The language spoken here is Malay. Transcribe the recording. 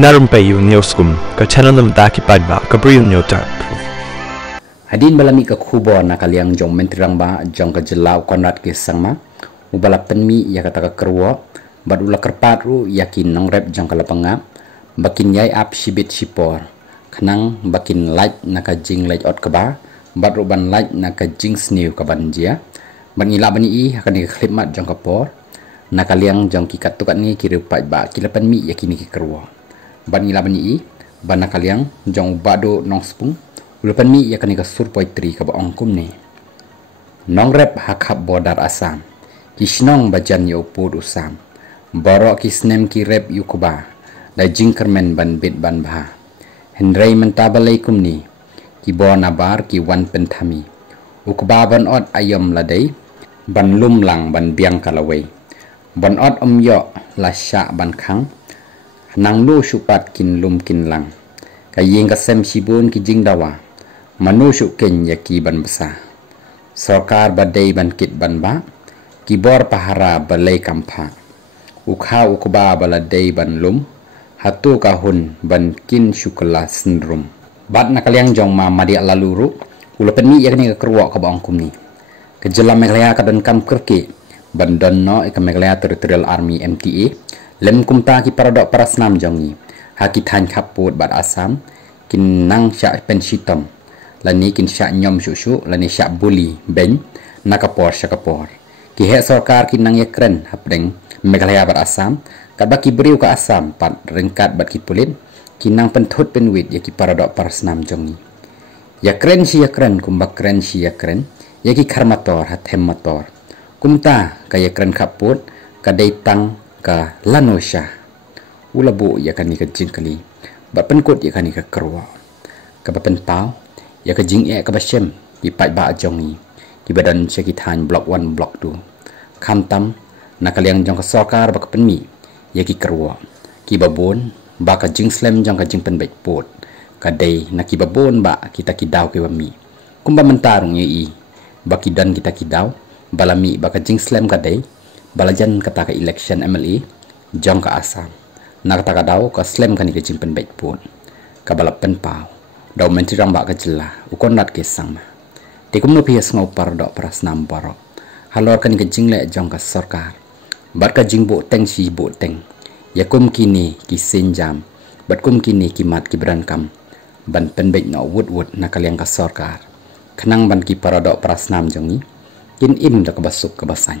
Narum payu nioskum ka channel nam daki padba ka briu nyotar. Hadin balami ka kubo na kaliang jong mentirang ba jong ka jelau konrat ke sangma ubala penmi ya kata ka kerwo bad ula kerpat ru yakin nong rep jong ka lapanga bakin yai ap shibit shipor kanang bakin light na ka jing light ot ka ba bad ru ban light na ka jing snew ka ban jia ban ila bani i akan ka klip mat jong ka por na kaliang jong ki katukat ni ki rupat ba ki penmi yakin ki kerwo ban ila bani i ban na kaliang jong bado nong spung ulapan mi ya kani ka surpoi tri ka ba ongkum ni nong rep hakap bodar asam kisnong bajan yo pud usam baro kisnem ki rep yukuba da jingkermen ban bit ban bha hendrai mentabalaikum ni ki bona bar ki wan penthami ukuba ban ot ayom ladai ban lum lang ban biang kalawai ban ot yo la sha ban khang nang lu supat kin lum kin lang kayeng ka sem sibun ki jing dawa Manusuk ken yaki ban besar. Sarkar badai ban kit ban ba. Kibor pahara balai kampa. Ukha ukuba baladai ban lum. Hatu kahun ban kin syukla sindrom. Bat nakaliang jong ma madi alaluru. Ulapan mi yakni ka keruak ka baangkum ni. Kejelam meglaya ka dan kam kerki. Ban donno ika meglaya Territorial Army MTA. Lem kumta ki paradok parasnam jong ni. Haki than kaput bat asam. Kin nang syak penshitom. Lani kin syak nyom syuk lani syak buli ben nakapor syakapor ki he sarkar kin nang yakren hapdeng Meghalaya bat asam kat baki beriu ka asam pat rengkat bat ki pulit kin nang penthut penwit ya ki paradok parasnam jongi yakren si yakren kumbakren si yakren ya ki karmator hathem motor kumta ka yakren kaput ka deitang ka lanosha ulabu yakani ka jingkali bat penkut yakani ka kerwa ka penpau ya ka jing ka basem ki pat ba jongi ki badan sekitan blok 1 blok 2 khamtam nakaliang jong ka sarkar ba ka penmi ya ki kerwa ki babon ba ka jing slem jong ka jing pen baik pot ka dei na ki babon ba kita ki daw ki bami kumba mentarung ye i ba ki dan kita ki daw balami ba ka jing slem ka dei balajan kata ka election MLA jong ka asam na kata ka daw ka slem ka ni ka jing pen baik pot ka balap pen pau daw menteri rambak ke jelah ukon rat ke sangma tekum no pias ngau par dok prasnam baro halor kan ke jingle jong ka sarkar bar ka jingbo teng si bo teng yakum kini ki senjam bat kum kini ki mat ki brankam ban penbek no wud na kaliang ka sarkar kenang ban ki paradok prasnam jongi kin im dak basuk ke basan